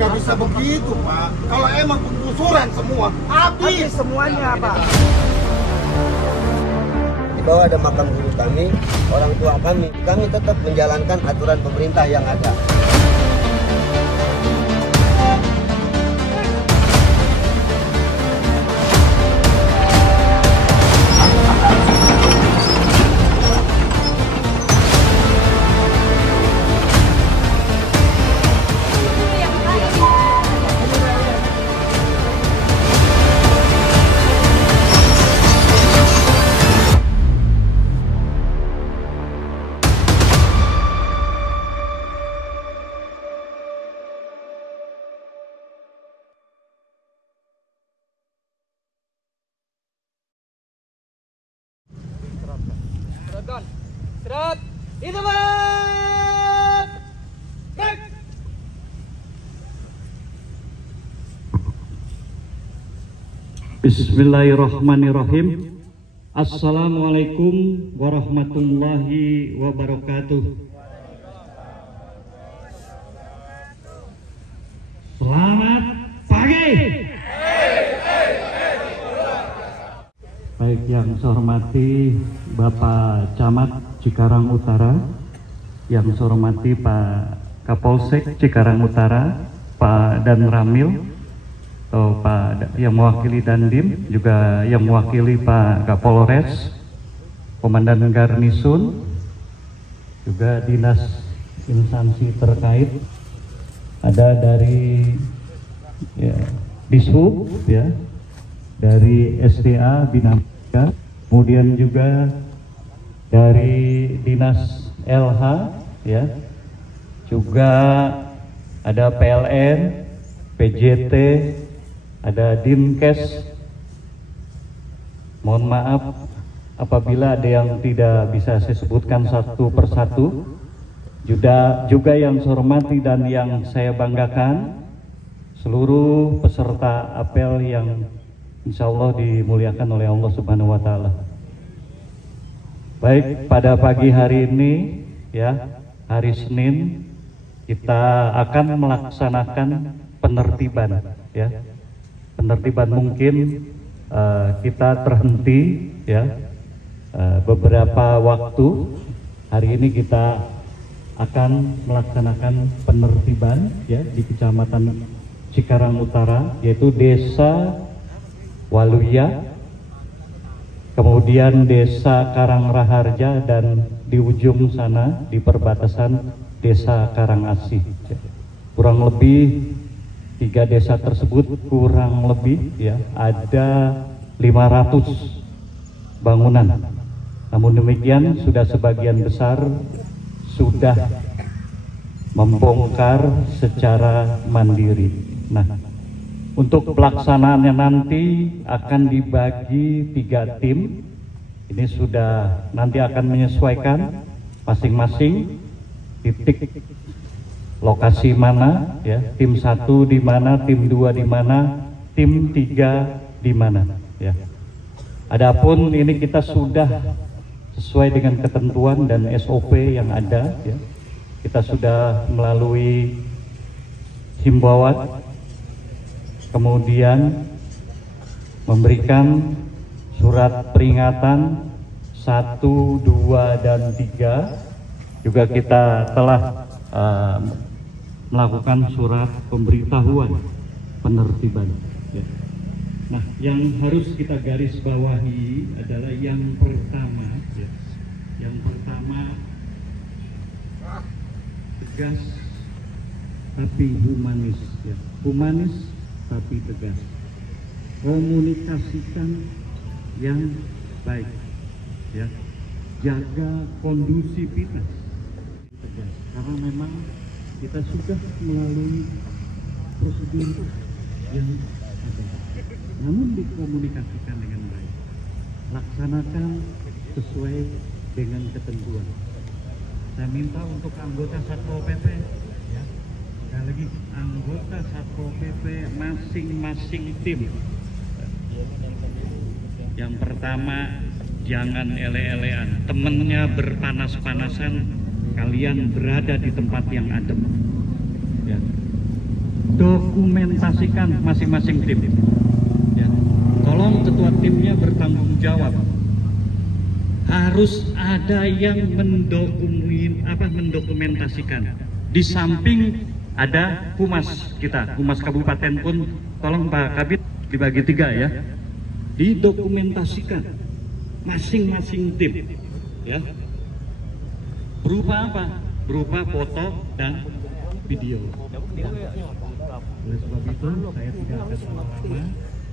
Nggak bisa begitu, Pak. Kalau emang penggusuran semua, habis semuanya, Pak. Di bawah ada makam guru kami, orang tua kami. Kami tetap menjalankan aturan pemerintah yang ada. Serot, itu Bang. Bismillahirrahmanirrahim. Assalamualaikum warahmatullahi wabarakatuh. Selamat pagi. Baik, yang saya hormati Bapak Camat Cikarang Utara, yang saya hormati Pak Kapolsek Cikarang Utara, Pak Dan Ramil, atau Pak yang mewakili Dandim, juga yang mewakili Pak Kapolres, Komandan Garnisun, juga dinas instansi terkait, ada dari ya, Dishub, ya, dari SDA Bina Marga, kemudian juga dari dinas LH, ya, juga ada PLN, PJT, ada Dinkes. Mohon maaf apabila ada yang tidak bisa saya sebutkan satu persatu. Juga yang saya hormati dan yang saya banggakan, seluruh peserta apel yang insya Allah dimuliakan oleh Allah Subhanahu wa Ta'ala. Baik, pada pagi hari ini, ya, hari Senin, kita akan melaksanakan penertiban, ya. Penertiban mungkin kita terhenti, ya, beberapa waktu. Hari ini kita akan melaksanakan penertiban, ya, di Kecamatan Cikarang Utara, yaitu Desa Waluya, kemudian Desa Karangraharja, dan di ujung sana di perbatasan Desa Karangasih. Kurang lebih 3 desa tersebut, kurang lebih, ya, ada 500 bangunan. Namun demikian sudah sebagian besar sudah membongkar secara mandiri. Nah, untuk pelaksanaannya nanti akan dibagi 3 tim. Ini sudah nanti akan menyesuaikan masing-masing titik lokasi mana, ya, tim 1 di mana, tim 2 di mana, tim 3 di mana, ya. Adapun ini kita sudah sesuai dengan ketentuan dan SOP yang ada, ya. Kita sudah melalui himbauan, kemudian memberikan surat peringatan 1, 2, dan 3. Juga kita telah melakukan surat pemberitahuan penertiban, ya. Nah, yang harus kita garis bawahi adalah yang pertama, ya. Yang pertama, tegas tapi humanis, ya. Humanis tapi tegas. Komunikasikan yang baik, ya. Jaga kondusivitas, tegas. Karena memang kita sudah melalui prosedur yang ada, namun dikomunikasikan dengan baik. Laksanakan sesuai dengan ketentuan. Saya minta untuk anggota Satpol PP, ya, sekali lagi anggota Satpol PP masing-masing tim. Yang pertama, jangan ele-elean. Temennya berpanas-panasan, kalian berada di tempat yang adem, ya. dokumentasikan masing-masing tim. Ya. Tolong ketua timnya bertanggung jawab. Harus ada yang mendokumentasikan. Di samping ada humas kita, humas kabupaten pun, tolong Pak Kabid dibagi 3 ya. Didokumentasikan masing-masing tim. Ya. Berupa apa? Berupa foto dan video. Oleh sebab itu saya tidak akan lama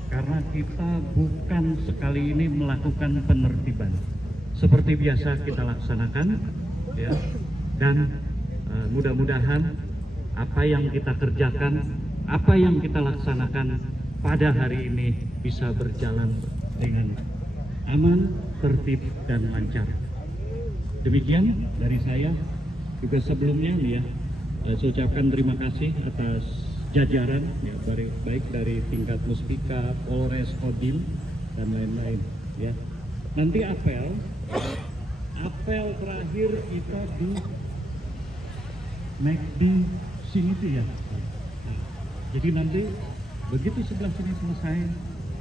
karena kita bukan sekali ini melakukan penertiban. Seperti biasa kita laksanakan, ya, dan mudah-mudahan apa yang kita kerjakan, apa yang kita laksanakan pada hari ini bisa berjalan dengan aman, tertib, dan lancar. Demikian dari saya. Juga sebelumnya nih ya, saya ucapkan terima kasih atas jajaran, ya, baik dari tingkat Muspika, Polres, Kodim, dan lain-lain. Ya. Nanti apel terakhir kita di sini tuh ya. Nah, jadi nanti begitu sebelah sini selesai,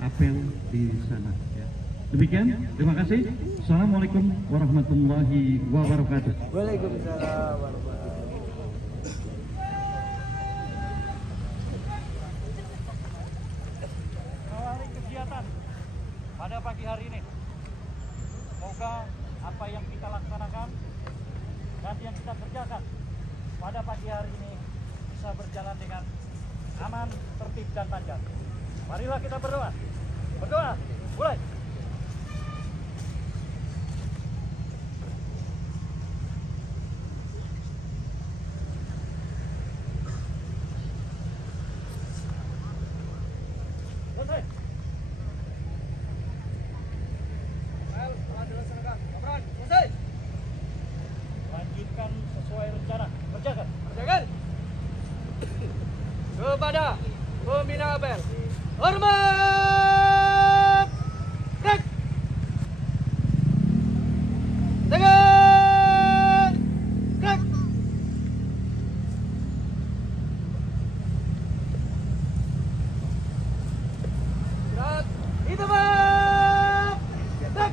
apel di sana. Ya. Demikian, terima kasih. Assalamualaikum warahmatullahi wabarakatuh. Waalaikumsalam warahmatullahi Awali kegiatan pada pagi hari ini. Semoga apa yang kita laksanakan dan yang kita kerjakan pada pagi hari ini bisa berjalan dengan aman, tertib, dan lancar. Marilah kita berdoa. Berdoa, mulai. Lanjutkan sesuai rencana. Kerjakan. Kepada pembina apel, hormat, gerak, tangan, gerak. Gerak, di tempat, gerak.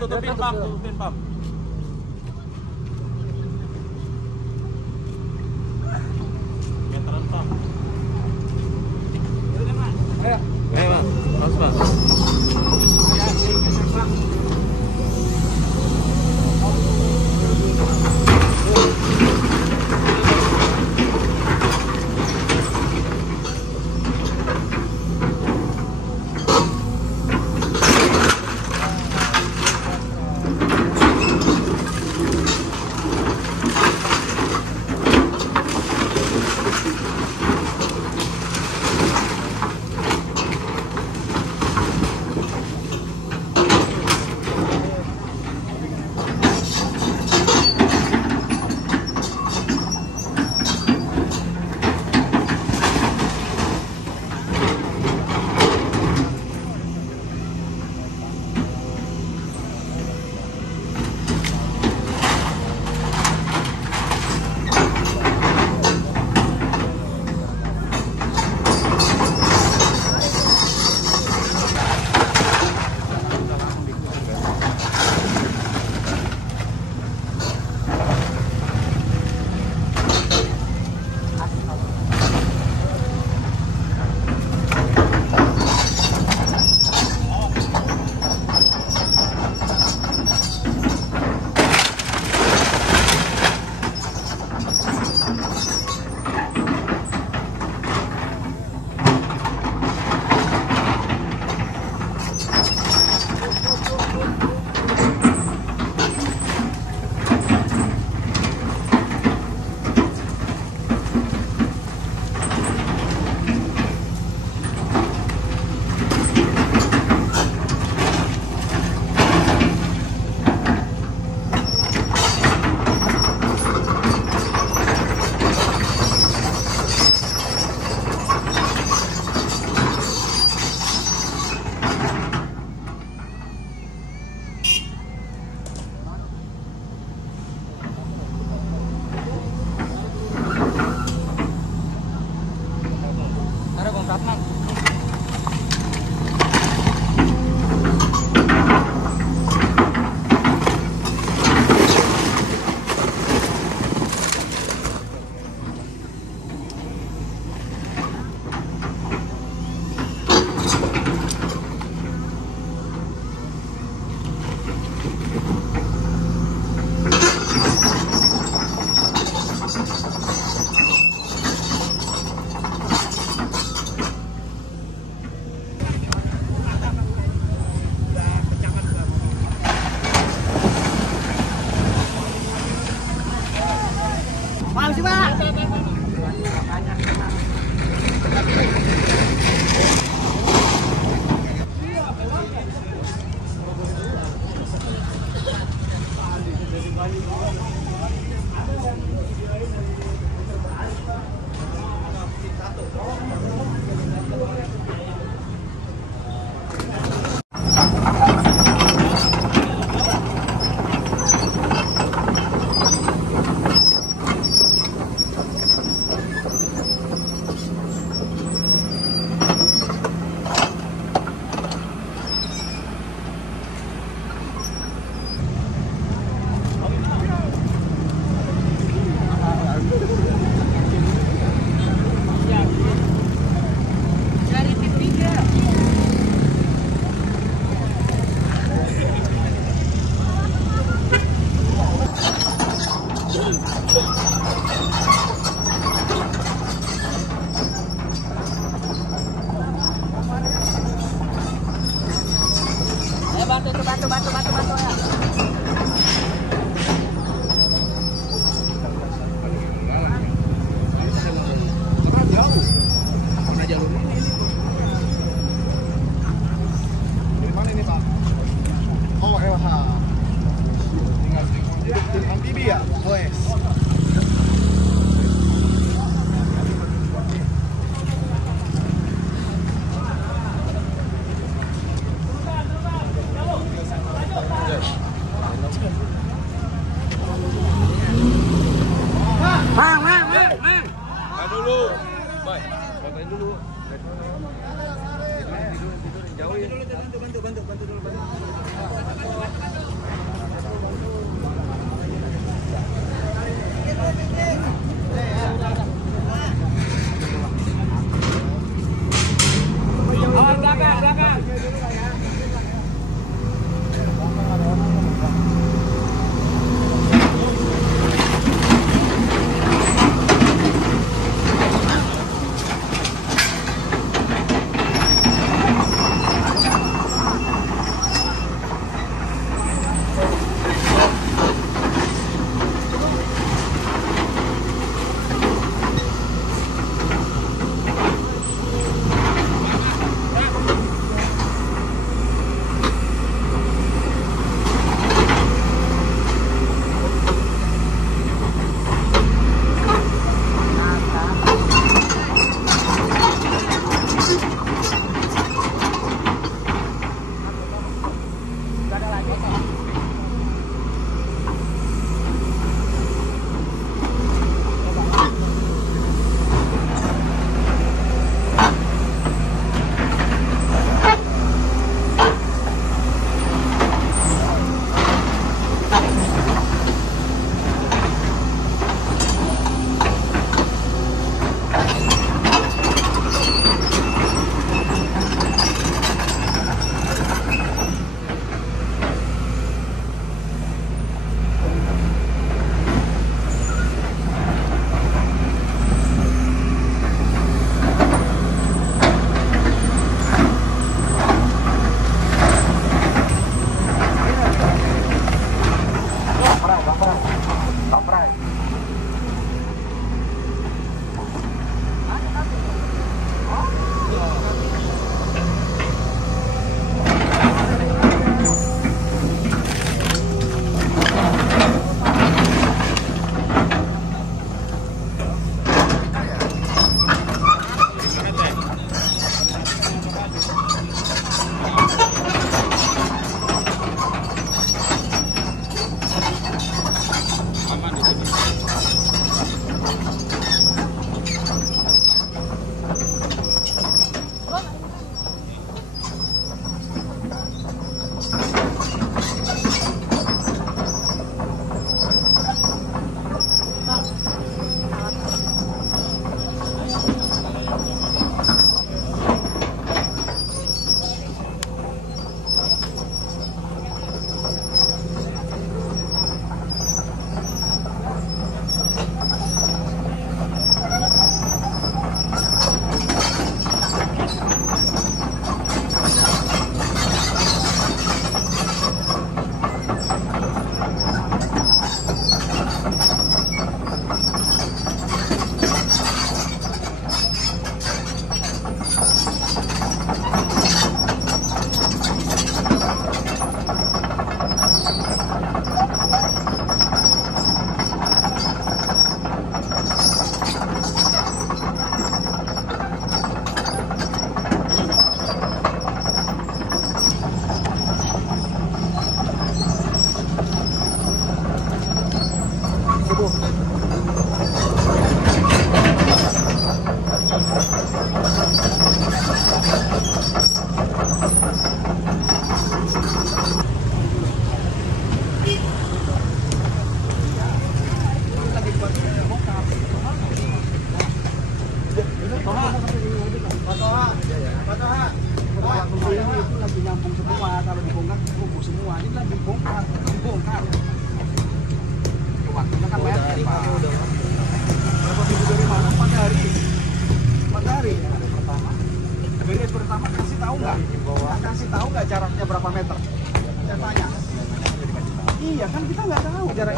tutupin pam, tutupin pam. Meteran pam. Ayo, Bang. Terus, Bang. Bantu ya. Dari mana ini, Pak? Oh, LH. Tim amfibi ya? Wes. Mang. Dulu. Boy, fotoin dulu. Jauhin. Bantu dulu.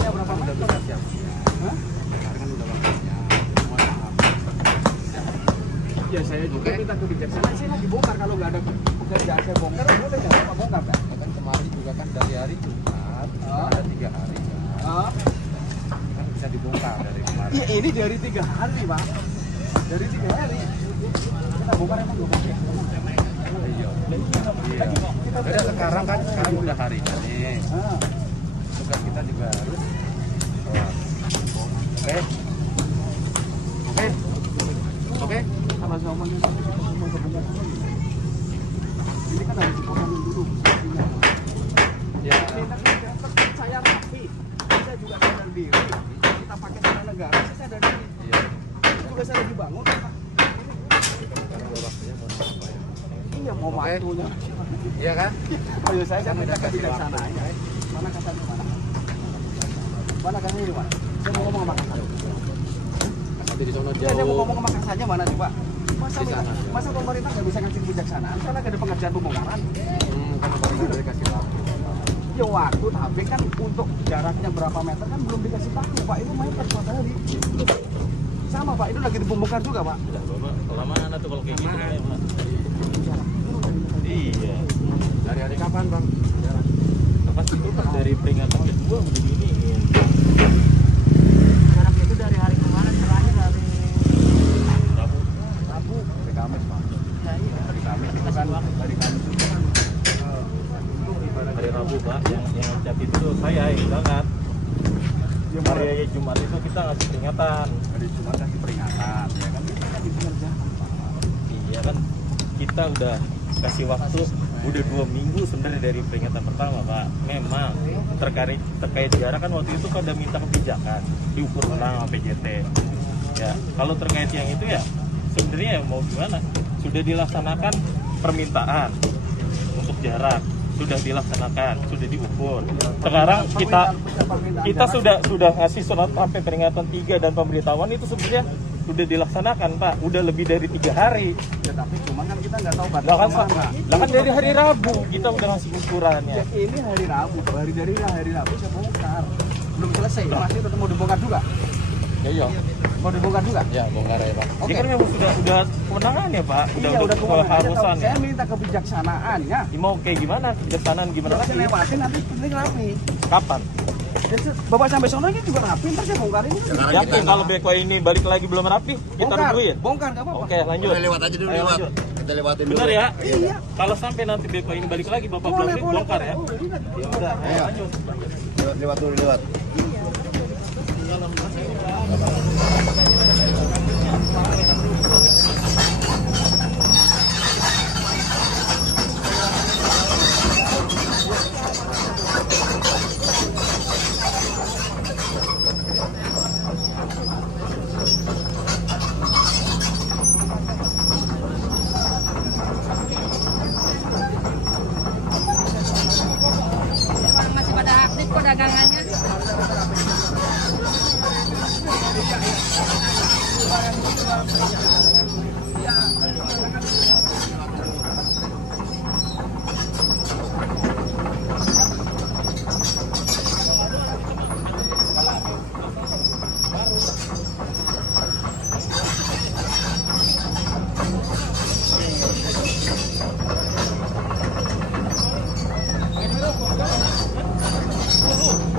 bongkarnya berapa meter? Hah? Ya saya juga minta kebijaksanaan, saya lagi bongkar, kalau nggak ada pekerjaan saya bongkar, boleh nggak apa bongkar kan? Kan kemarin juga kan dari hari Jumat, ada 3 hari kan, kan bisa dibongkar dari kemarin. Iya ini dari 3 hari Pak, dari 3 hari kita bongkar emang 2 hari. Iya. Beda sekarang kan, sekarang udah hari ini. Tugas kita juga harus Oke. Kalau zamannya sampai kita semua bongkar ini kan harus dipotongin dulu. ya. Saya rapi, saya juga sadar diri. Kita pakai dana negara, saya sadar diri. Iya. Itu juga saya lagi bangun. Iya mau waktunya. Iya kan? Ayo saya minta kebijaksanaan. Mana katanya mana? Mana katanya di mana? Saya mau ngomong sama Kang. Nanti di sana Ya, dia mau jauh. ngomong sama Kang saja mana sih Pak? Di sana. Masa pemerintah nggak bisa ngasih kebijaksanaan? Karena nggak ada pengerjaan pembongkaran. Kan baru dari kasih tahu. Ya waktu tapi kan untuk jaraknya berapa meter kan belum dikasih tahu Pak. Itu meter Pak tadi. Sama Pak, itu lagi dibongkar juga Pak. Kelamaan tuh kalau kayak gitu ya, Pak. Iya. Dari hari kapan, Bang? Pas itu kan dari peringatan kedua begini. Jarak itu dari hari kemarin terakhir dari Rabu. Hari Kamis, Pak. ya iya Hari Kamis itu kan hari Kamis itu kan Hari Rabu, Pak. Yang cat itu saya yang berangkat. Hari Jumat itu kita ngasih peringatan. hari Jumat kasih peringatan, ya kan? kita kan di pengerjaan Pak. Iya kan kita udah kasih waktu udah 2 minggu sebenarnya dari peringatan pertama, Pak. Memang terkait jarak kan waktu itu kan udah minta kebijakan diukur ulang sama PJT. Ya kalau terkait yang itu ya sebenarnya ya mau gimana, sudah dilaksanakan permintaan untuk jarak, sudah dilaksanakan, sudah diukur. Sekarang kita sudah ngasih surat sampai peringatan 3 dan pemberitahuan itu sebenarnya sudah dilaksanakan, Pak. Udah lebih dari 3 hari. Ya tapi cuma kan kita nggak tahu Lah batasnya kan, mana. lah kan dari hari Rabu kita udah ngasih ukurannya. Ya, ini hari Rabu, hari Rabu saya bongkar. Belum selesai, masih tetap mau dibongkar juga. Ya iya. Mau dibongkar juga? Ya, bongkar ya, Pak. Ini kan memang sudah kewenangan ya, Pak. Iya, udah keharusan ya. Saya minta kebijaksanaannya. Ya, mau kayak gimana? Kebijaksanaan gimana Saya lagi? lewatin nanti ini rapi. Kapan? Jadi, Bapak sampai sono ini juga rapi, ntar saya bongkar ini. Yakin kalau BKW ini balik lagi belum rapi, kita Bongkar, tungguin. bongkar nggak apa-apa. Oke, lanjut. Udah lewat aja dulu, Ayo, lewat. lanjut. Kita lewatin dulu. Benar ya? Iya. Kalau sampai nanti BKW ini balik lagi, Bapak Boleh, belum boleh, bongkar ya. boleh. Ya udah, ayo lanjut. Lewat dulu, lewat. Masih pada aktif kok dagangannya.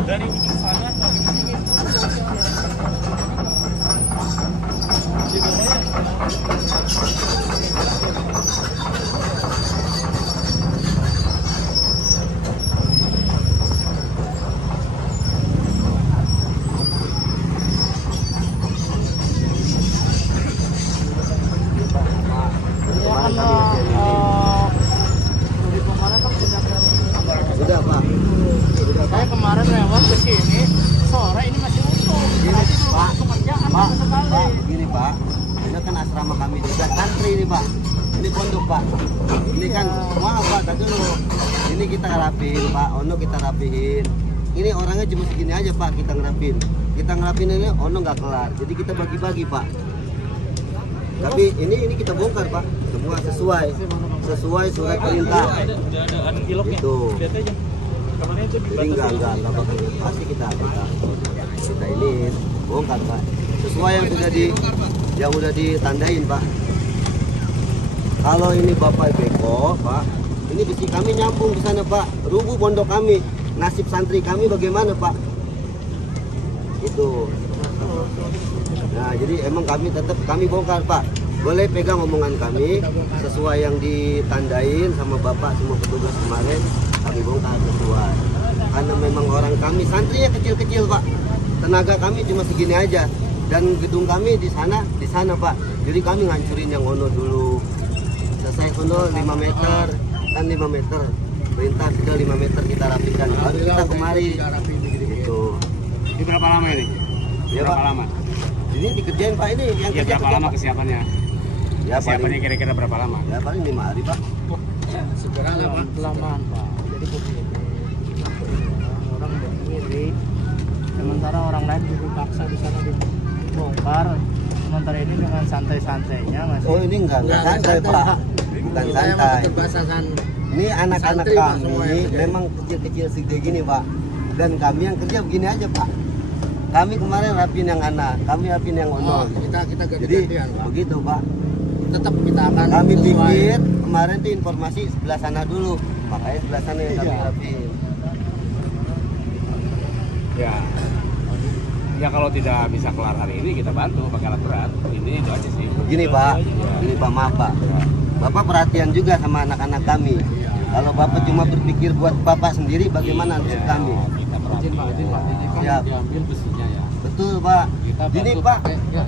Dari ujung sana sampai sini. Sudah, Pak. Saya kemarin lewat ke sini, sore ini masih utuh. Pak, Pekerjaan Pak, sekali. Pak, gini Pak, ini kan asrama kami juga santri ini Pak, ini pondok Pak, ini kan maaf Pak, tapi dulu, ini kita rapiin Pak, Ono kita rapiin, ini orangnya cuma segini aja Pak, kita ngerapin ini Ono nggak kelar, jadi kita bagi-bagi Pak, tapi ini kita bongkar Pak, semua sesuai surat perintah, Udah ada kiloknya. itu. Lihat aja. kemarin itu Jadi enggak bakal pasti kita ini bongkar Pak. Sesuai yang udah ditandain Pak. Kalau ini Bapak beko Pak, ini besi kami nyambung ke sana Pak. Rubuh pondok kami, nasib santri kami bagaimana Pak? Itu. Nah jadi emang kami bongkar Pak. Boleh pegang omongan kami sesuai yang ditandain sama Bapak semua petugas kemarin, kami bongkar sesuai. Karena memang orang kami santrinya kecil-kecil Pak. Tenaga kami cuma segini aja. Dan gedung kami di sana Pak. Jadi kami ngancurin yang ono dulu. Selesai ono 5 meter, kan 5 meter. Perintah sudah 5 meter kita rapikan. Lalu kita kemari. Gitu. Ini berapa lama ini? Ya Berapa Pak. lama? Ini dikerjain Pak ini yang Ya kerja berapa lama kesiapannya? Ya Kesiapannya kira-kira berapa lama? Ya paling 5 hari Pak. Sekarang kelamaan Pak. Jadi begini, orang begini, sementara orang lain dipaksa di sana dibongkar. Sementara ini dengan santai-santainya masih. Oh ini enggak santai Pak. Bukan santai. Ini anak-anak kami memang kecil-kecil segede gini Pak. Dan kami yang kerja begini aja Pak. Kami kemarin rapiin yang anak, kami rapiin yang ono. Kita Jadi begitu Pak. tetap kita akan Kami sesuai. pikir kemarin tuh informasi sebelah sana dulu, makanya sebelah sana yang kami rapiin. Ya kalau tidak bisa kelar hari ini kita bantu pakai alat berat. Ini itu aja sih. Gini Pak, maaf Pak. Bapak perhatian juga sama anak-anak kami. Kalau Bapak cuma berpikir buat Bapak sendiri, bagaimana nasib kami? Kita Izin Pak, ini kan Siap. diambil besinya ya. Betul Pak. Kita Gini bantu Pak,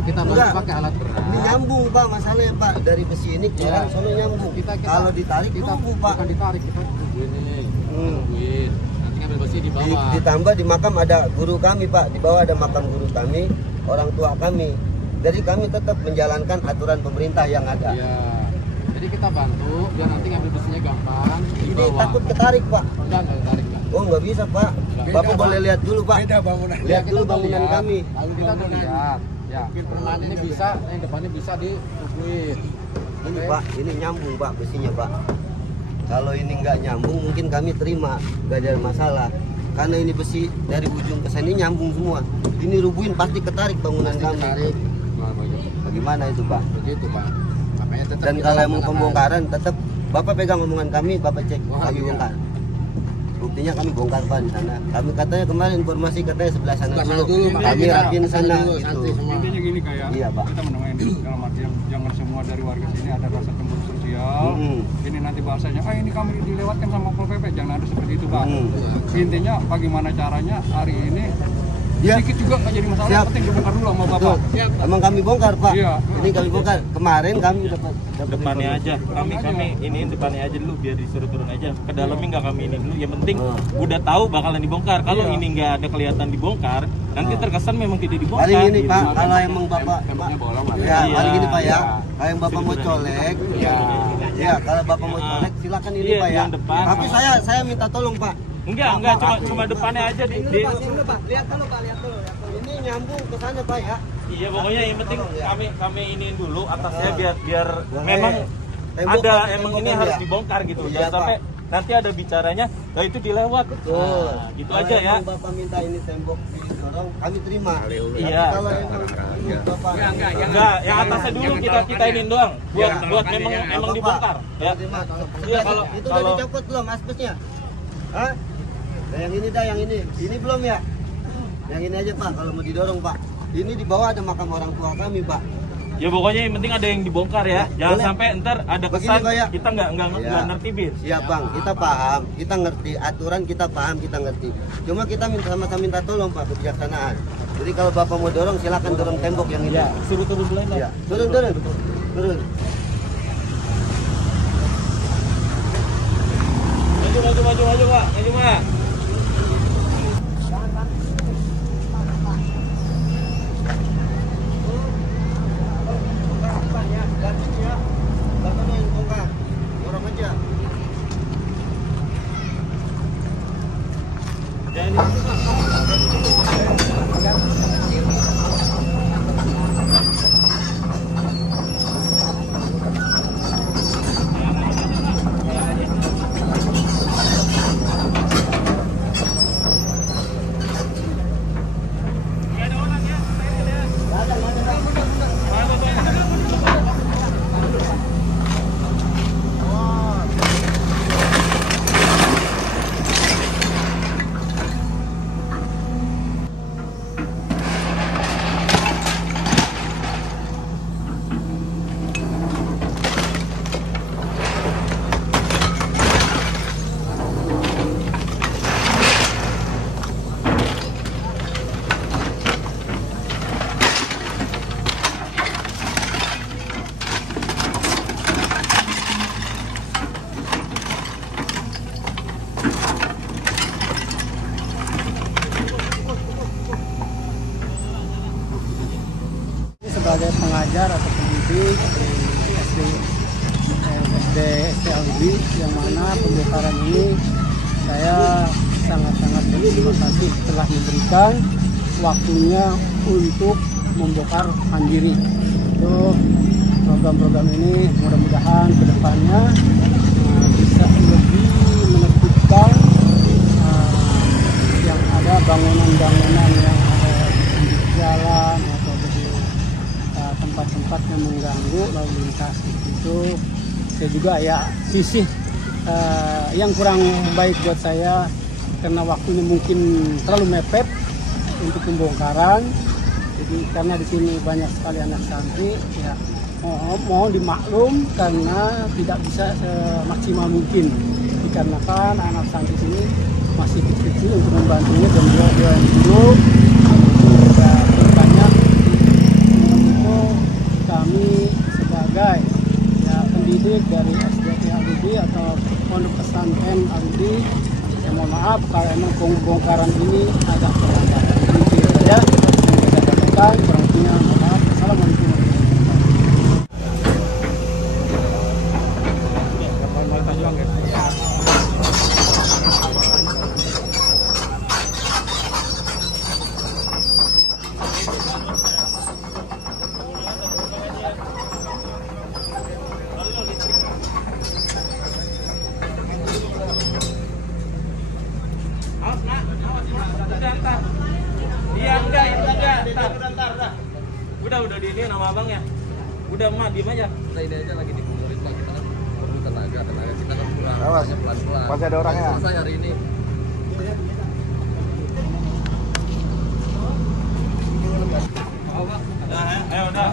kita bantu enggak. pakai alat berat. Ini nyambung Pak masalahnya Pak. Dari besi ini keluar sono nyambung. Kalau ditarik rubuh Pak. Bukan ditarik, kita tungguin ini. Tungguin. Nanti ngambil besi di bawah. Ditambah di makam ada guru kami Pak. Di bawah ada makam guru kami, orang tua kami. Jadi kami tetap menjalankan aturan pemerintah yang ada. Iya. Jadi kita bantu biar nanti ngambil besinya gampang. Di Ini bawah. takut ketarik Pak. Enggak ditarik Pak. Oh nggak bisa Pak. Bapak boleh lihat dulu Pak. Lihat dulu bangunan kami. Lalu kita udah lihat. Ya. Ini bisa, yang depannya bisa ditungguin. Ini Pak, ini nyambung Pak besinya Pak. Kalau ini nggak nyambung mungkin kami terima, nggak ada masalah. Karena ini besi dari ujung ke sini nyambung semua. Ini rubuhin pasti ketarik bangunan kami. Tarik. Bagaimana itu Pak? Begitu Pak. Makanya tetap Dan kita kalau emang laksanakan. pembongkaran tetap Bapak pegang omongan kami, Bapak cek Wah, kami iya. bongkar. Buktinya kami bongkar Pak di sana. Kami katanya kemarin informasi katanya sebelah sana Sebelah sana dulu. dulu, makanya Kami kita rapiin kesana sana dulu, gitu. santri semua. Intinya gini kayak Iya, Pak. kita menemukan dalam artian jangan semua dari warga sini ada rasa cemburu sosial. Ini nanti bahasanya, ini kami dilewatkan sama Pol PP, jangan ada seperti itu Pak. Intinya bagaimana caranya hari ini Ya. sedikit juga nggak jadi masalah, Siap. yang penting dibongkar dulu sama Bapak. Betul. Emang kami bongkar Pak. Iya. Ini kami bongkar. Kemarin kami dapat Depannya aja, kami ini depannya aja dulu biar disuruh turun aja. Ke dalamnya nggak kami ini dulu. Yang penting udah tahu bakalan dibongkar. Kalau ini nggak ada kelihatan dibongkar, nanti terkesan memang tidak dibongkar. Paling ini gitu. Pak, kalau emang Bapak Temboknya bolong lah. ya, Iya. paling ini Pak ya. Iya. Kalau yang Bapak mau colek, ya kalau Bapak mau colek silakan ini Iya, Pak ya. yang depan. Tapi saya minta tolong Pak. Enggak, cuma depannya aja di. Ini dulu Pak, lihat dulu Pak, lihat dulu. Ini nyambung ke sana Pak ya. Iya, pokoknya yang penting kami iniin dulu atasnya biar Boleh. memang Tembok, ada tembok emang ini kan harus ya? dibongkar gitu. Iya, Jangan sampai Pak. nanti ada bicaranya, itu dilewat. Betul. Nah, gitu Kalau aja ya. emang Bapak minta ini tembok didorong, kami terima. Iya. Tapi kalau emang Bapak Enggak, yang atasnya dulu kita iniin doang. Buat memang apa-apa. dibongkar. Ya. Terima. Iya, kalau- Itu udah dicopot belum aspesnya? Hah? Nah, yang ini dah, yang ini. Ini belum ya? Yang ini aja Pak, kalau mau didorong Pak. Ini di bawah ada makam orang tua kami Pak. Ya pokoknya yang penting ada yang dibongkar ya. Jangan Boleh. sampai ntar ada Begini, kesan Pak, ya. kita nggak Ya. ngerti bir. Siap Bang, kita paham, kita ngerti aturan, kita paham, kita ngerti. Cuma kita sama-sama minta tolong Pak, kebijaksanaan. Jadi kalau Bapak mau dorong, silakan dorong tembok yang ini. Ya, suruh turun dulu Ya. Turun. Maju, Pak. Maju, Pak. Bapak yang bongkar, dorong aja. sebagai pengajar atau pendidik di SD Aldi, yang mana pembongkaran ini saya sangat-sangat berterima kasih telah memberikan waktunya untuk membongkar mandiri. Itu program-program ini mudah-mudahan kedepannya bisa lebih menertibkan yang ada bangunan-bangunan yang ada di jalan atau di tempat-tempat yang mengganggu lalu lintas. Itu saya juga ya sisi yang kurang baik buat saya karena waktunya mungkin terlalu mepet untuk pembongkaran. Jadi karena di sini banyak sekali anak santri, ya mohon dimaklum karena tidak bisa semaksimal mungkin dikarenakan anak santri sini masih kecil untuk membantunya dan dia dulu sudah banyak. Itu kami sebagai ya pendidik dari SDT Aludi atau Pondok Pesantren Aludi, saya mohon maaf kalau emang pembongkaran ini agak terlambat. Itu saja yang saya katakan, kurang lebihnya mohon maaf. Assalamualaikum warahmatullahi Udah di ini nama abang ya. Udah mah diem aja. Kita ini aja lagi dikumpulin Pak, kita kan perlu tenaga kita kan pulang. Awas, pelan-pelan. masih ada orangnya. Selesai hari ini. Ayo udah.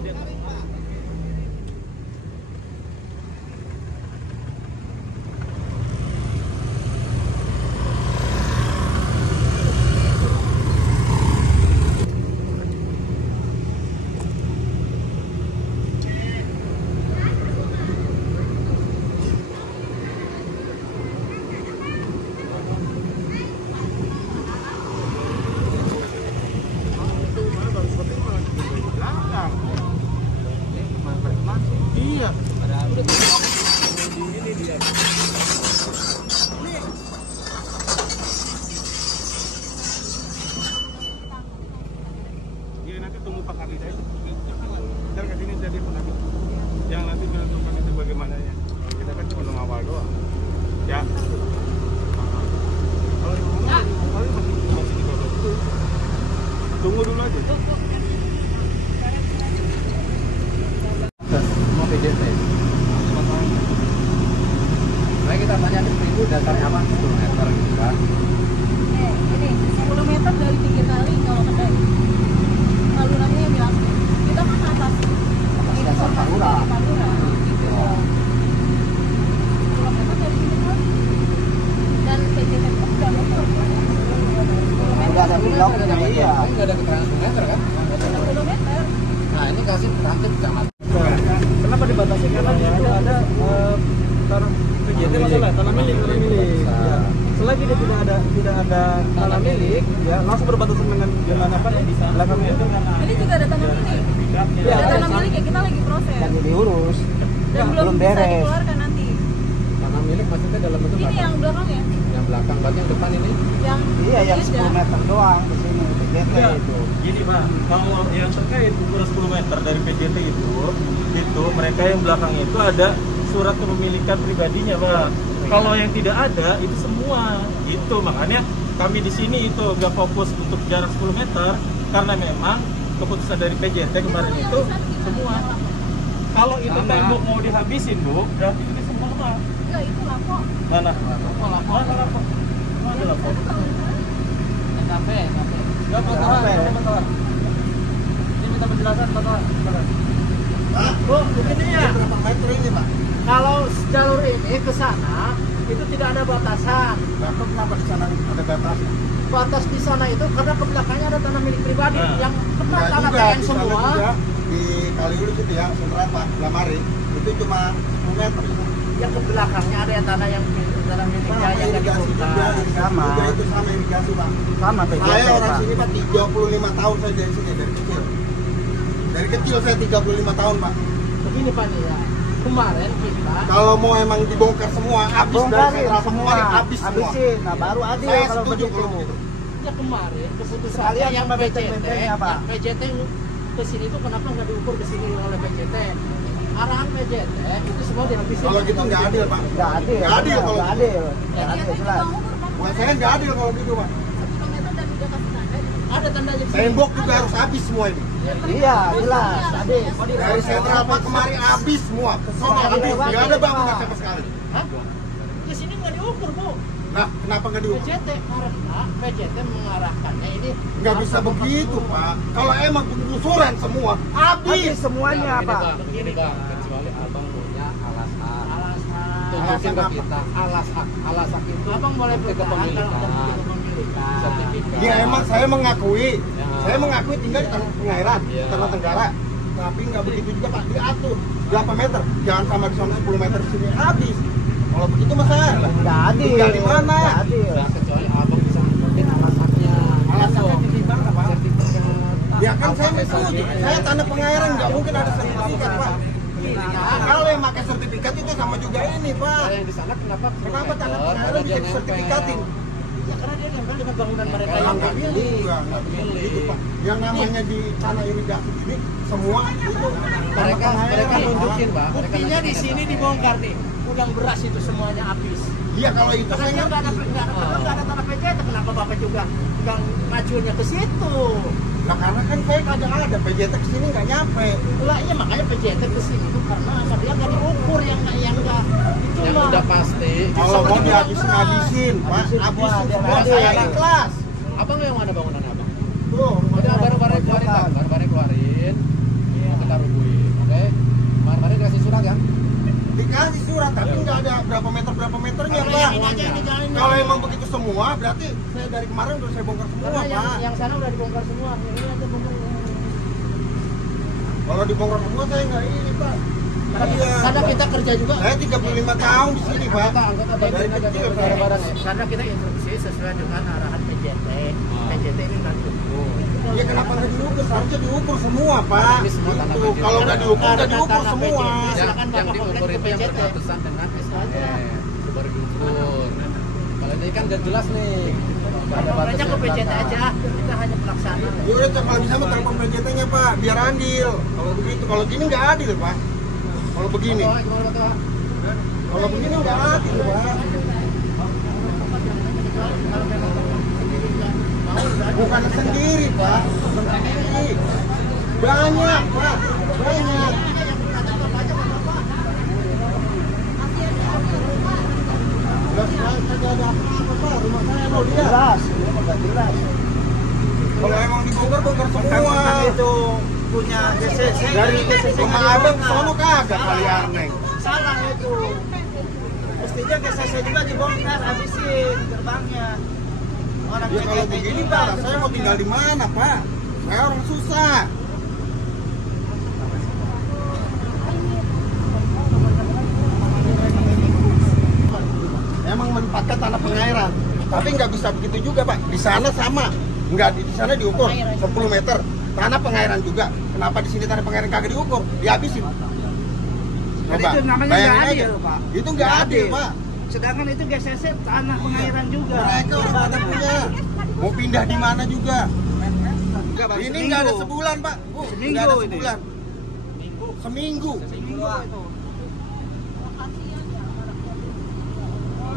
kejadian tersebut. Iya. Iya, nanti tunggu Pak Kabida itu. Ntar ke sini jadi penagih. Yang nanti menentukan itu bagaimana ya. Kita kan cuma mengawal doang. Ya. Kalau masih di bawah. Tunggu dulu aja. Semua PJT. Baik, kita tanya itu dasarnya apa? 10 meter gitu kan. Ini 10 meter dari 3 kali kalau kedai. Salurannya yang bilang kita kan atas Dasar saluran. gitu. 10 meter dari 3 kali. Dan PJT pun sudah ukur. Udah ada blok, iya. Enggak ada keterangan 10 meter kan? 10 meter. Nah, ini kasih transit jangan. Kenapa dibatasi? Karena di situ ada PJT masalah tanah milik. Ya. Selagi dia tidak ada tanah milik, ya langsung berbatasan dengan apa nih? Belakangnya itu. Ini juga ada tanah milik. Ya, Ada tanah milik ya, kita lagi proses. Lagi diurus. Dan belum bisa dikeluarkan nanti. Tanah milik maksudnya dalam bentuk Ini apa? yang belakangnya. Yang belakang, berarti yang depan ini. Yang Iya, yang beda. 10 meter doang di sini PJT Ya, itu. gini Pak, kalau yang terkait ukuran 10 meter dari PJT itu mereka yang belakang itu ada surat kepemilikan pribadinya Pak. Kalau yang tidak ada itu semua, itu makanya kami di sini itu nggak fokus untuk jarak 10 meter karena memang keputusan dari PJT kemarin itu semua. Kalau itu tembok mau dihabisin Bu, berarti ini semua Pak. Enggak, itu lapo. Mana? Mana lapo? Mana lapo? Kafe. Enggak masalah. Ini minta penjelasan Bapak. Bu, begini ya. Berapa meter ini, Pak? Kalau jalur ini ke sana itu tidak ada batasan. Bapak kenapa di sana ada batas? Batas di sana itu karena ke belakangnya ada tanah milik pribadi yang benar Enggak tanah juga, PN di sana semua. juga di Kaliurus itu ya, Sunrapa, Lamari, itu cuma 10 meter. Yang ke belakangnya ada yang tanah miliknya Sama yang nggak irigasi juga, dibongkar. Sama. itu sama irigasi, Pak. Sama PJT, Saya orang Pak. sini Pak 35 tahun saya dari sini dari kecil. Dari kecil saya 35 tahun, Pak. Begini Pak nih ya, kemarin kita Kalau mau emang dibongkar semua, habis dari Bongkarin sentra semua, kemarin habis semua. habisin. Nah, baru adil Saya kalau setuju begitu. kalau begitu. ya kemarin keputusannya Sekalian yang sama PJT, BTN-nya, Pak. yang PJT ke sini itu kenapa nggak diukur ke sini oleh PJT? Arahan PJT itu semua dihabisin. Kalau gitu nggak adil, Pak. Nggak adil. Nggak adil kalau Nggak gitu. adil. Nggak adil, jelas. Buat saya nggak adil kalau gitu, Pak. 1 kilometer dan udah kasih tanda. Ada tandanya di sini. Tembok juga harus habis semua ini. Iya, jelas. Adil. Dari sentra Pak kemarin habis semua. Semua habis. Nggak ada bangunan sama sekali. Hah? Ke sini nggak diukur Bu. Nah, kenapa nggak diukur? PJT karena PJT mengarahkannya ini Nggak bisa begitu, Pak. Kalau emang penggusuran semua, Habis habis. semuanya, Pak. Begini Bang, kecuali abang punya alasan. alasan. Tunjukin ke kita alasan itu. Abang boleh bukti bertahan kalau ada kepemilikan, bukti kepemilikan. sertifikat. Ya emang saya mengakui. Ya. Saya mengakui tinggal di tanah pengairan, Ya. tanah Tenggara. Tapi nggak begitu juga, Pak. Diatur berapa meter. Jangan sama di sana 10 meter di sini habis. Kalau begitu masalah. Nggak adil. Tinggal di mana? Nggak adil. Nah, kecuali abang bisa ngikutin alasannya. Alasannya di mana, Pak? Sertifikat. Ya kan saya Apa setuju. saja. Saya tanah pengairan nggak mungkin ada sertifikat, Pak. Nah, kalau yang pakai sertifikat itu sama juga ini, Pak. Kalau yang di sana kenapa? Kenapa tanah Kalau pengairan dia bisa nempel. disertifikatin? Ya karena dia nempel dengan bangunan mereka Kalau yang Nggak nggak bisa milik. juga, nggak bisa begitu, Pak. Yang namanya di tanah irigasi ini semua itu tanah Mereka pengairan, nunjukin, Pak. Pak. Mereka Buktinya di nunjukin, sini Pak. dibongkar nih. Gudang beras itu semuanya habis. Iya kalau itu Karena saya dia nggak ada ngerti. nggak ada tanah PJT, kenapa Bapak juga nggak ngajunya ke situ? Nah karena kan saya kagak ada PJT kesini nggak nyampe. Lah iya makanya PJT ke sini itu karena sama dia nggak diukur yang nggak itu Yang mah. udah pasti. Kalau mau dihabisin, Pak, Habisin semua, habisin biar semua. adil. Saya ikhlas. Abang yang mana bangunan abang? Tuh, Udah baru-baru keluarin, Bang. Baru-baru keluarin. Kita rujuk. berapa meternya Pak. Kalau emang begitu semua, berarti saya dari kemarin udah saya bongkar semua Pak. Yang sana udah dibongkar semua, yang ini aja bongkar. Kalau dibongkar semua saya nggak ini Pak. Karena kita kerja juga. Saya 35 tahun di sini Pak. Dari kecil saya. Karena kita instruksi sesuai dengan arahan PJT. PJT ini kan diukur. Ya kenapa nggak diukur? Seharusnya diukur semua Pak. Itu kalau nggak diukur semua. Yang diukur itu yang berbatasan dengan SKM itu baru diukur. Kalau ini kan udah jelas nih. Aja ke PJT aja, kita hanya pelaksana. Ya udah kalau bisa mah telepon PJT-nya Pak, biar adil. Kalau begitu, kalau gini nggak adil Pak. Kalau begini nggak adil Pak. Bukan sendiri Pak, sendiri. Banyak Pak, banyak. Rumah saya lo dia. Jelas, jelas. Kalau emang dibongkar semua. Itu punya GCC. Dari rumah abang sono kagak kalian neng. Salah itu. Mestinya GCC juga dibongkar, habisin gerbangnya. Orang Ya kalau begini Pak, saya mau tinggal di mana Pak? Saya orang susah. Emang menempatkan tanah pengairan, tapi nggak bisa begitu juga Pak. Di sana sama, nggak di sana diukur 10 meter. Tanah pengairan juga. Kenapa di sini tanah pengairan kagak diukur? Dihabisin. Coba, Itu namanya bayangin nggak aja. adil, Pak. Itu nggak adil Pak. Sedangkan itu GCC tanah pengairan juga. Mereka udah pada punya. Mau pindah di mana juga. Ini nggak ada sebulan Pak. Bu, nggak ada sebulan. Seminggu.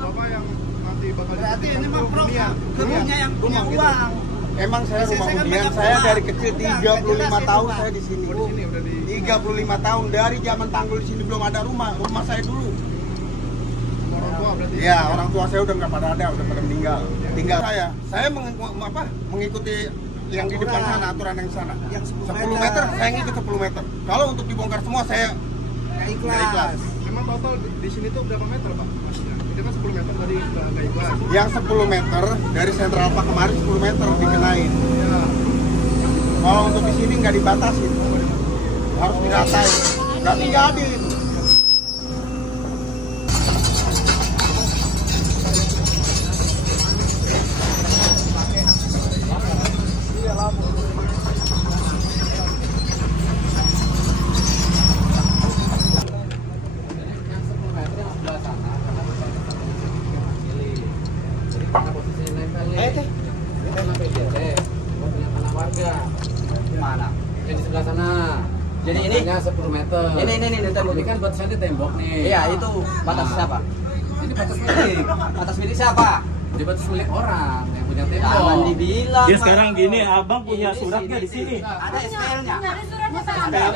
Bapak yang nanti bakal Berarti ini mah program kerunya yang punya uang. Emang saya rumah undian, saya dari kecil 35 tahun saya di sini. 35 tahun dari zaman Tanggul di sini belum ada rumah saya dulu. orang tua berarti. Ya, orang tua saya udah nggak pada ada, udah pada meninggal. Tinggal saya mengikuti yang di depan sana, aturan yang sana. Yang 10 meter, saya ngikut 10 meter. Kalau untuk dibongkar semua saya nggak ikhlas. Emang total di sini tuh berapa meter Pak? Maksudnya? Itu kan 10 meter tadi nggak ikhlas. Yang 10 meter dari Sentral Park kemarin 10 meter dikenain. Ya. Kalau untuk di sini nggak dibatasi, harus diratain. Berarti nggak adil itu. Yang di sebelah sana. Jadi ini 10 meter. Ini tembok. Ini kan batasannya tembok nih. Iya, itu batas siapa? Ini batas milik. Batas milik siapa? Ini batas milik orang yang punya tembok. Jangan dibilang. Ya sekarang gini, abang punya suratnya di sini. Ada SPL-nya.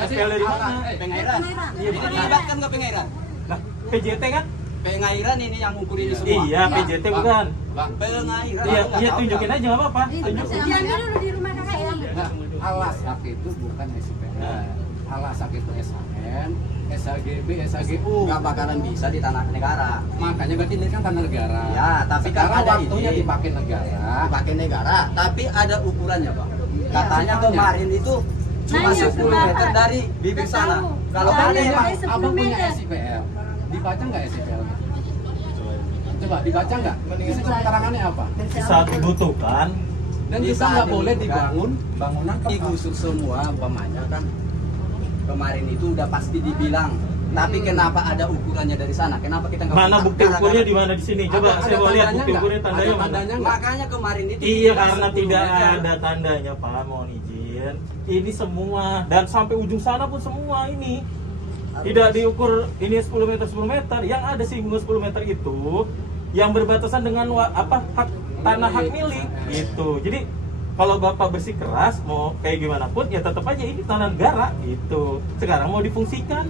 SPL dari mana? Pengairan. Ini dilibatkan ke pengairan. Nah, PJT kan? Pengairan ini yang ngukur ini semua. Iya, PJT bukan. Pengairan. Iya, tunjukin aja nggak apa-apa. Tunjukin. Diambil dulu di rumah kakak ya. Nah, alas hak itu bukan SPL. Alas hak itu SHM, SHGB, SHGU. Nggak bakalan bisa di tanah negara. Makanya berarti ini kan tanah negara. Ya, tapi kan sekarang ada waktunya ini. dipakai negara. Dipakai negara, tapi ada ukurannya Pak. Katanya kemarin itu cuma Nanya 10 meter sebentar. dari bibir sana. Kalau Nanya ada yang dari 10 Abang punya meter. SIPL. Dibaca nggak SIPL? Coba dibaca nggak? Isi keterangannya apa? Saat dibutuhkan, Dan Bisa kita nggak ada boleh juga. dibangun bangunan digusur semua umpamanya kan. Kemarin itu udah pasti dibilang. Tapi kenapa ada ukurannya dari sana? Kenapa kita nggak mana buka? bukti ukurnya di mana di sini? Coba Ada saya mau lihat tandanya bukti nggak? ukurnya tandanya Ada mana? tandanya nggak? Makanya kemarin itu Iya, dibilang karena 10 tidak meter. ada tandanya Pak, mohon izin. Ini semua dan sampai ujung sana pun semua ini tidak diukur ini 10 meter. Yang ada singgungan 10 meter itu yang berbatasan dengan tanah hak milik gitu. Jadi kalau Bapak bersikeras mau kayak gimana pun ya tetap aja ini tanah negara gitu. Sekarang mau difungsikan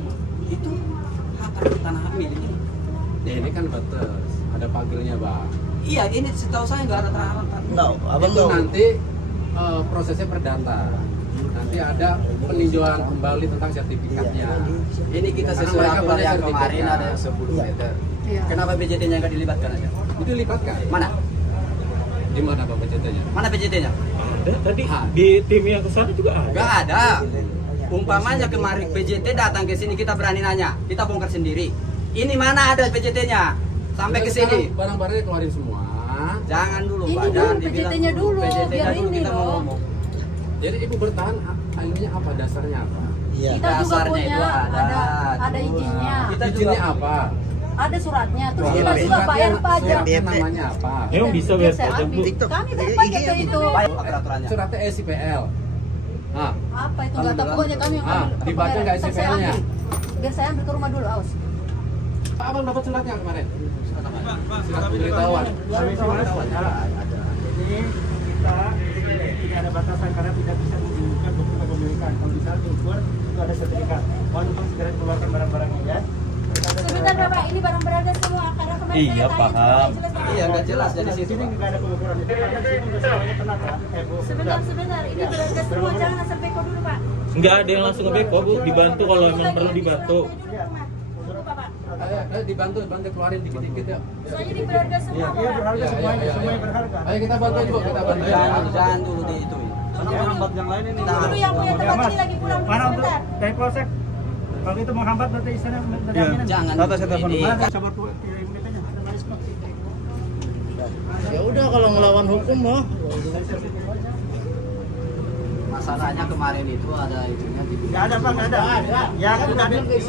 Itu tanah hak milik. Ya, ini kan batas. Ada pagernya, Bang. Iya, ini setahu saya nggak ada terhalang. Itu nanti prosesnya perdata. nanti ada peninjauan kembali tentang sertifikatnya. Ini kita Karena sesuai mereka aturan punya yang sertifikat. kemarin ada yang 10 meter. Iya. Kenapa PJT-nya nggak dilibatkan aja? Itu dilibatkan. Mana? Di mana Pak PJT-nya? Mana PJT-nya? Tadi di tim yang kesana juga ada. Nggak ada. Umpamanya kemarin PJT datang ke sini kita berani nanya, kita bongkar sendiri. Ini mana ada PJT-nya? Sampai ke sini. Barang-barangnya keluarin semua. Jangan dulu, Ini Pak. dulu, Jangan dibilang PJT-nya dulu, PJT-nya biar dulu ini kita mau loh. ngomong. Jadi ibu bertahan, anunya apa, dasarnya apa? Iya. Kita juga Dasarnya punya itu ada izinnya. Kita Izinnya juga apa? Ada suratnya. Terus Iya, kita juga bayar pajak. Suratnya namanya apa? Emang bisa Biar bayar saya pajak, Bu? ambil. Kami bayar pajak ke itu. bayar peraturannya. Suratnya SIPL. Nah, Apa itu nggak tahu, pokoknya kami yang Ah, ambil. dibaca nggak Ntar saya SPL-nya? ambil. Biar saya ambil ke rumah dulu, awas. Pak Abang dapat suratnya kemarin? Surat pemberitahuan. Ini kita tidak ada batasan karena tidak bisa menunjukkan bukti kepemilikan. Kalau bisa diukur itu ada sertifikat. Mohon untuk segera keluarkan barang-barangnya ya. Sebentar Bapak, ini barang berharga semua karena kemarin Iya, saya tanya paham. juga, jelas. Iya, nggak jelas dari Di situ. sini Pak. nggak ada pengukuran itu karena di sini udah semuanya tenang kan. Bu. Sebentar, ini berharga semua, jangan asal beko dulu Pak. Nggak ada yang langsung ngebeko, Bu. Dibantu kalau emang perlu dibantu. Dulu Bapak. Ayo dibantu keluarin dikit-dikit ya. Soalnya ini berharga semua Iya, Bapak. berharga Iya, semuanya, iya, semuanya iya. berharga. Ayo kita bantuin Bu, kita bantuin. Jangan dulu di itu. Hambat yang lain ini. Tunggu dulu yang punya tempat ini lagi pulang dulu Mana untuk sebentar. dari polsek? Kalau itu menghambat berarti di sana jaminan. Jangan. Ini. Mana sabar tuh unitnya ada manis kok. Ya udah kalau ngelawan hukum mah. Masalahnya kemarin itu ada itunya di Nggak ada Pak, nggak ada.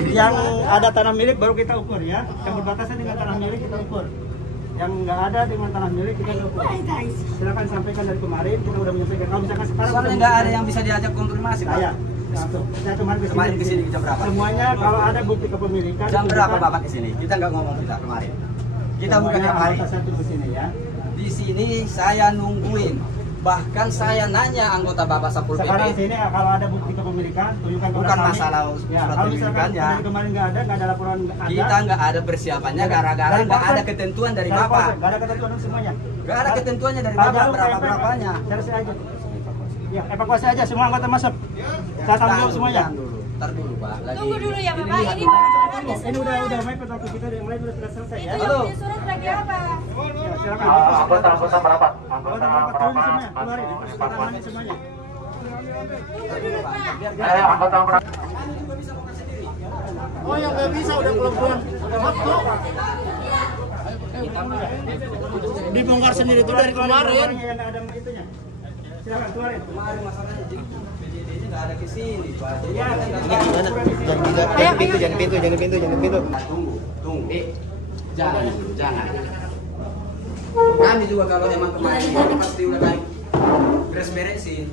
Yang ada tanah milik baru kita ukur ya. Yang berbatasan dengan tanah milik kita ukur. Yang nggak ada dengan tanah milik kita nggak ukur. Silakan sampaikan dari kemarin kita udah menyampaikan. Kalau misalkan sekarang Soalnya nggak ada yang bisa diajak konfirmasi, Pak. Saya kemarin Kemarin kesini jam berapa? Semuanya kalau ada bukti kepemilikan. Jam berapa Bapak kesini? Kita nggak ngomong kita kemarin. Kita bukan tiap hari. Satu kesini ya. Di sini saya nungguin. Bahkan saya nanya anggota Bapak Satpol Sekarang PP. sini kalau ada bukti kepemilikan tunjukkan kepada Bukan kami. masalah Ya, surat kalau misalkan kepemilikannya. dari kemarin nggak ada laporan ada. Kita nggak ada persiapannya gara-gara Dari nggak ada polsek. ketentuan dari Dari Bapak. polsek, nggak ada ketentuan semuanya. Nggak ada ketentuannya dari Pak Bapak Jarum, berapa-berapanya. Selesai aja. Ya, evakuasi aja semua anggota masuk. Saya tanggung jawab semuanya. Ntar dulu Pak. Lagi. Tunggu dulu ya Bapak, lihat ini dulu. barang berharga Ini semua. udah main waktu kita yang lain sudah selesai ya. Itu yang punya surat lagi apa? Ya, silakan. Anggota merapat. Anggota turun semuanya, keluarin. Tangannya semuanya. Tunggu dulu Pak. Anggota merapat. Oh yang nggak bisa udah pelan-pelan. Waktu. Dibongkar sendiri itu dari kemarin. Yang ada itunya. Silakan keluarin. Kemarin masalahnya PJD-nya nggak ada kesini Pak. Jadi Ya, kita nggak ini tahu. jangan pintu. Tunggu. Jangan. Kami juga kalau emang kemarin ini pasti udah kami beres-beresin.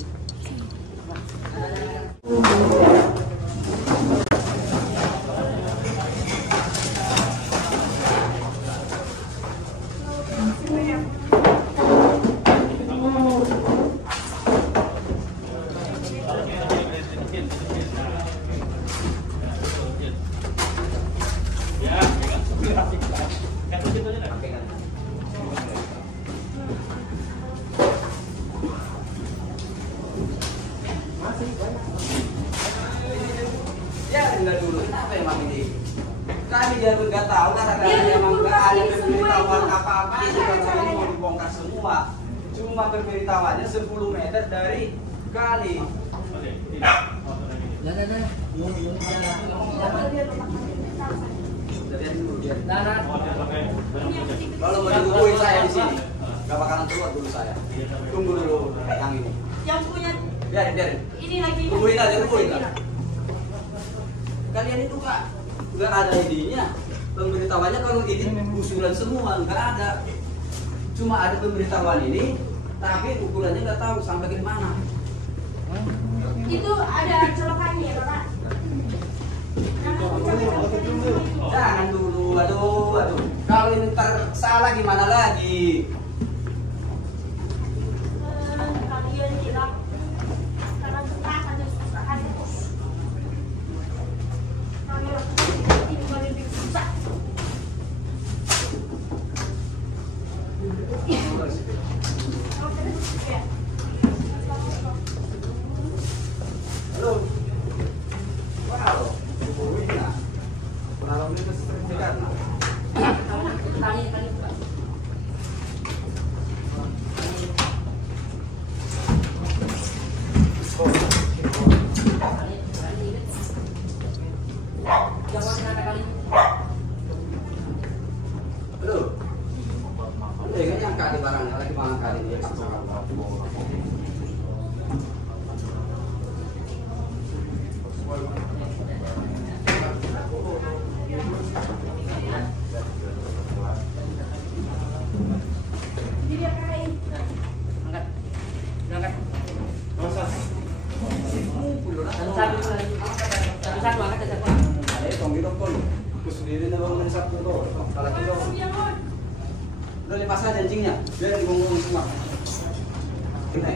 Ya, enggak dulu. Kenapa emang ini? Kami dia nggak tahu gara-gara emang nggak ada pemberitahuan apa-apa. Ini kalau ini mau dibongkar semua. Cuma pemberitahuannya 10 meter dari kali. Kalau mau ditungguin saya di sini, nggak bakalan keluar dulu saya. Tunggu dulu yang ini. Yang punya Biarin. ini lagi. Tungguin aja. Kalian itu Pak, nggak ada idenya. Pemberitahuannya kalau ini usulan semua, nggak ada. Cuma ada pemberitahuan ini, tapi ukurannya nggak tahu sampai ke mana. Itu ada colokannya ya Bapak. Jangan dulu, aduh. Kalau ini ntar salah gimana lagi? Kalian bilang karena susah aja susah aja. Kalian tinggal lebih susah. Udah lepas aja anjingnya, biar digonggong semua. Ini.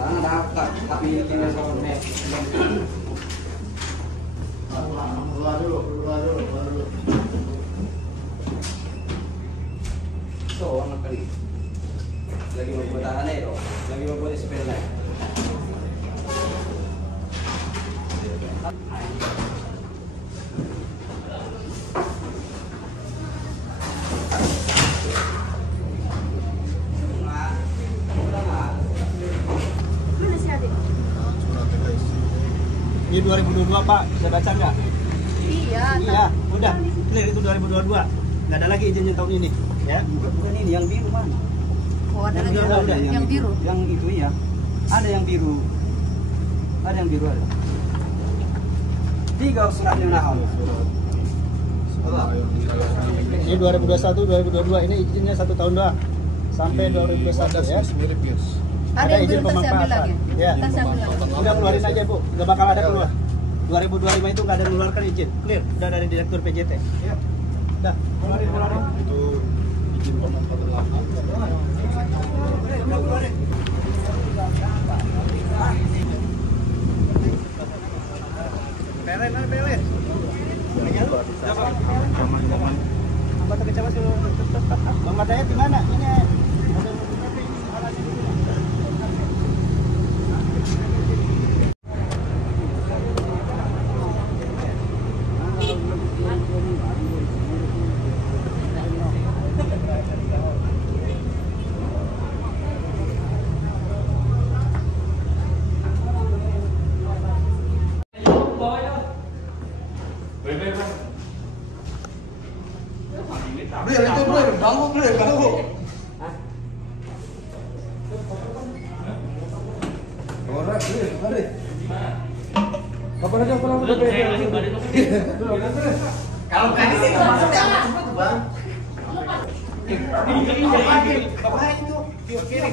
Ada tapi ini sama net. So, anak kali. Lagi mau buat tahan ya, lagi mau buat sepeda. Ini 2022 Pak, bisa baca nggak? Iya. Iya, udah. Clear itu 2022. Nggak ada lagi izin tahun ini, ya? Bukan ini yang biru mana? Oh, ada lagi ada, yang biru. Yang itu ya. Ada yang biru. Ada yang biru ada. 3 suratnya nahal. Ini 2021, 2022 ini izinnya 1 tahun doang. Sampai 2021 ya. Ada yang izin belum tersiambil pemanfaatan. lagi. Ya. Tersiambil lagi. Udah keluarin aja Bu, nggak bakal ada keluar. 2025 itu nggak ada mengeluarkan izin, clear. Udah dari Direktur PJT. Ya. Udah, keluarin. Itu izin pemanfaatan lahan. Keluarin. Belen. Zaman. Anggota kecamatan Bang Matanya di mana? Ini ada Kalau kali sih maksudnya apa tuh bang? Ngapain itu? Kiri.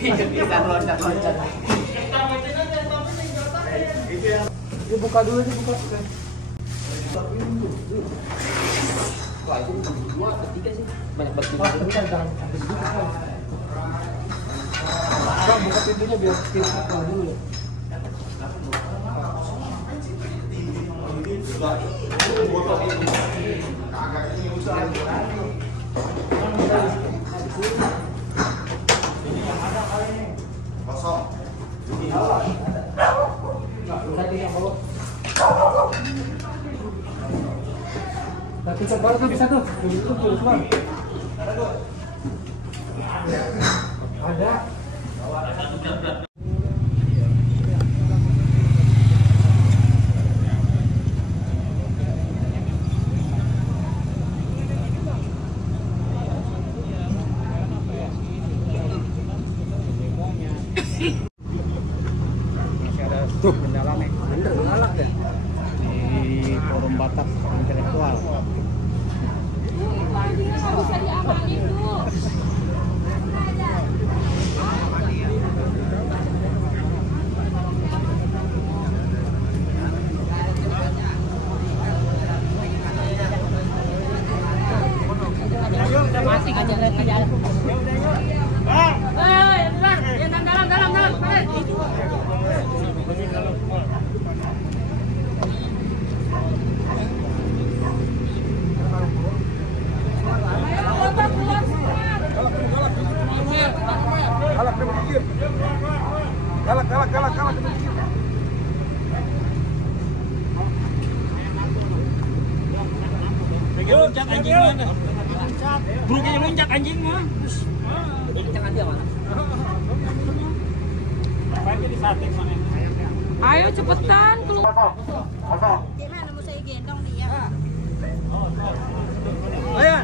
Kita loncat. Ini buka dulu sih, buka. Wah itu 2, 3 sih. Banyak banget. Buka pintunya biar kita keluar dulu. Tapi baru tuh bisa tuh. Tuh, Bang. Ada. tuh mendalamnya. Bener galak deh. Di forum Batak intelektual. Bisa diamanin dulu. Udah mati aja lagi jalan. Dalam. Galak. Loncat anjing mana? Burungnya loncat anjing mah. Kencang aja mana? Ayo cepetan keluar. Gimana mau saya gendong dia? Ayo.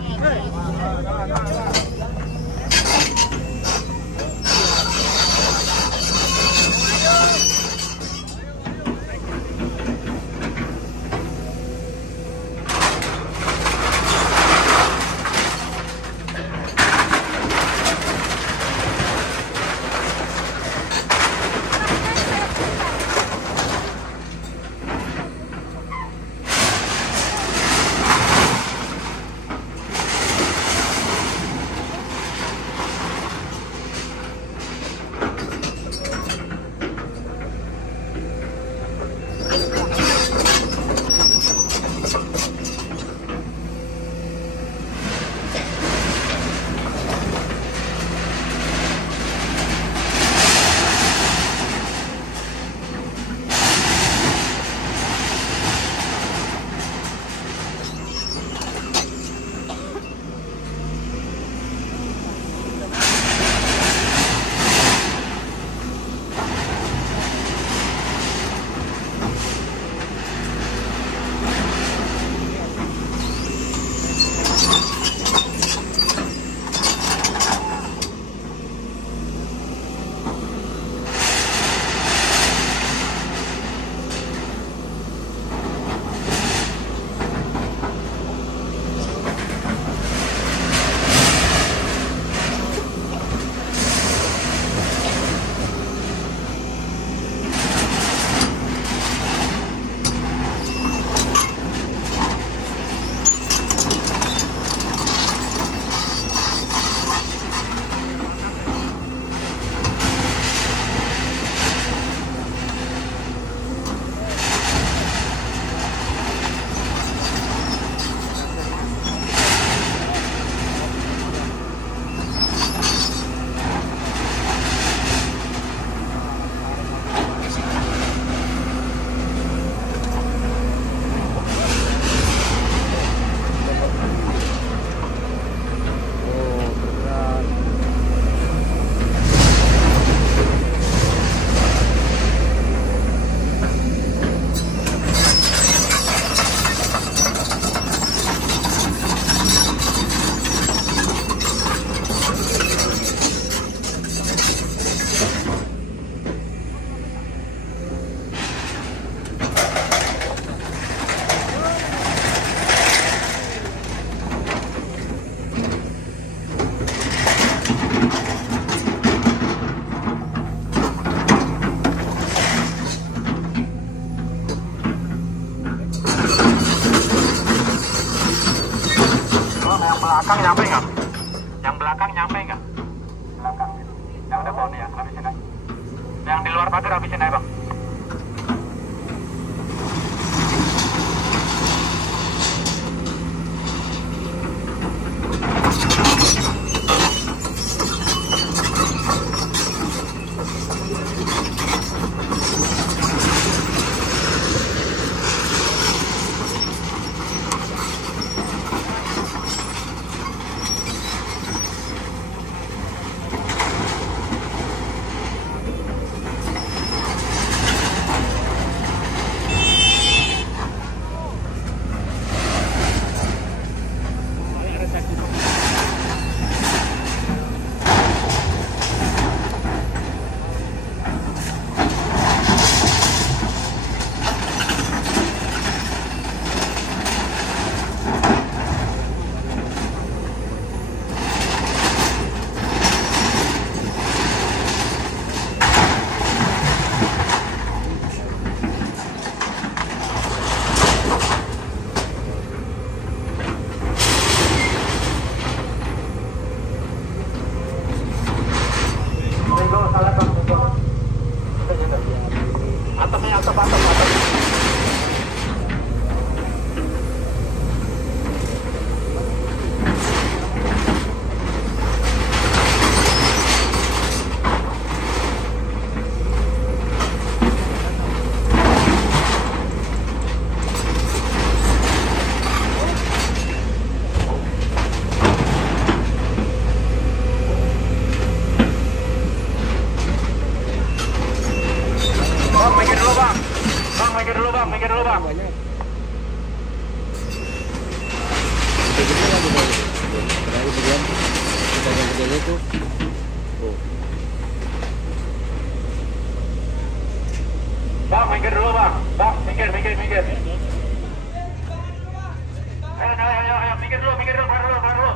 Yang belakang nyampe nggak? Yang belakang nyampe nggak? Belakang. Yang depan ya, habisin aja. Yang di luar pagar habisin aja, Bang. Minggir dulu bang. Bang, minggir dulu bang. Bang, minggir. Ayo, minggir dulu, keluar dulu.